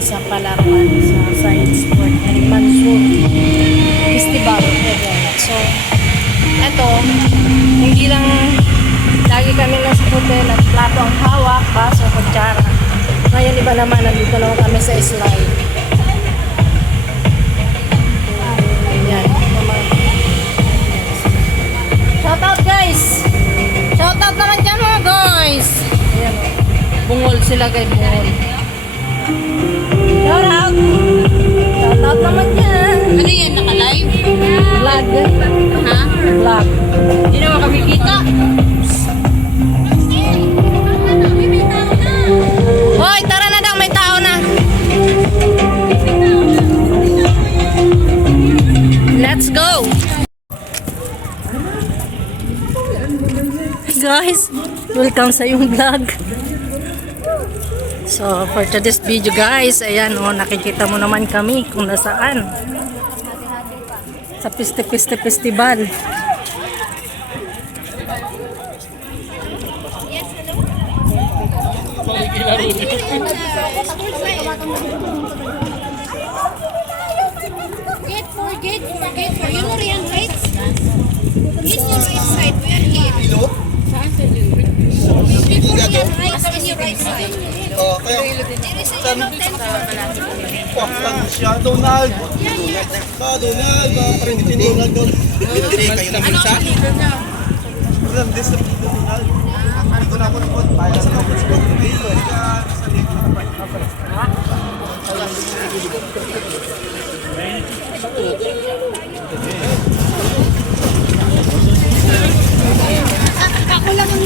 sa palaruan sa Science Sport and Monsoon Festival. So, eto, hindi lang lagi kami nasa hotel at plato ang hawak, baso, kutsara. Ngayon iba naman, nandito naman kami sa slide. Ayan. Shout out guys! Shout out naman dyan mga guys! Ayan o. Bungol sila guys, bungol. Shout out! Shout out naman dyan! Ano yan? Naka-live? Vlog. Ha? Vlog. Hindi naman kami kita. Hoy, tara na daw, may tao na. Let's go. Hey guys, welcome sa yung vlog. So, for today's video guys, ayan oh, nakikita mo naman kami kung nasaan. Sa Piste Festival. Forget. You know Rian Heights? It's your right side. We are here. Before Rian Heights, on your right side. There is a yellow tent. Siya, Donald. Donald, parang hindi Donald doon. Kayo naman sa? This is Donald. Dito na ako naman. Para sa mga sport dito. Ako lang ang